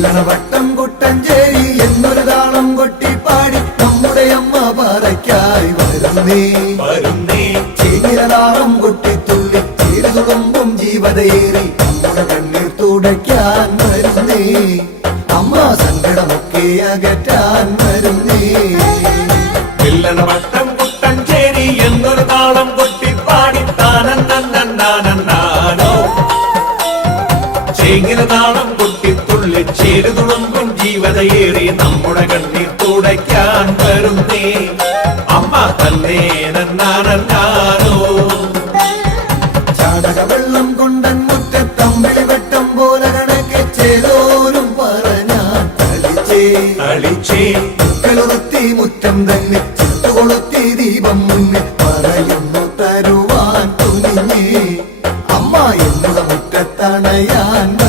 വട്ടം കുട്ടഞ്ചേരി എന്നൊരു താളം കൊട്ടിപ്പാടി നമ്മുടെ അമ്മ പറയ്ക്കായി വരുന്നേ ചീനിലതാളം കൊട്ടിത്തുള്ളി ചേരുതുമ്പും ജീവതയേറി നമ്മുടെ കണ്ണീർ തുടയ്ക്കാൻ വരുന്നേ അമ്മ സങ്കടമൊക്കെ അകറ്റാൻ വരുന്നേ വട്ടം കുട്ടഞ്ചേരി എന്നൊരു താളം കൊട്ടിപ്പാടി താനോ ചേങ്ങിന താളം കൊട്ടിത്തുള്ളി ചേരുതുളുമ്പും ജീവതയേറി നമ്മുടെ കണ്ണീർ തുടയ്ക്കാൻ വരുന്നേ അമ്മ തന്നെ നന്നാനോ ചാടക വെള്ളം കൊണ്ടൻ മുറ്റത്തമ്പിളി വെട്ടം പോലെ കണക്കെ ചേലോരും പറഞ്ഞാൻ കളിച്ചേ ളുത്തി മുറ്റം തന്നെ ചുട്ടുകൊളുത്തി ദീപം മുന്നിൽ പറയുന്നു തരുവാൻ തുനിഞ്ഞേ അമ്മ എന്നുടെ മുറ്റത്തണയാൻ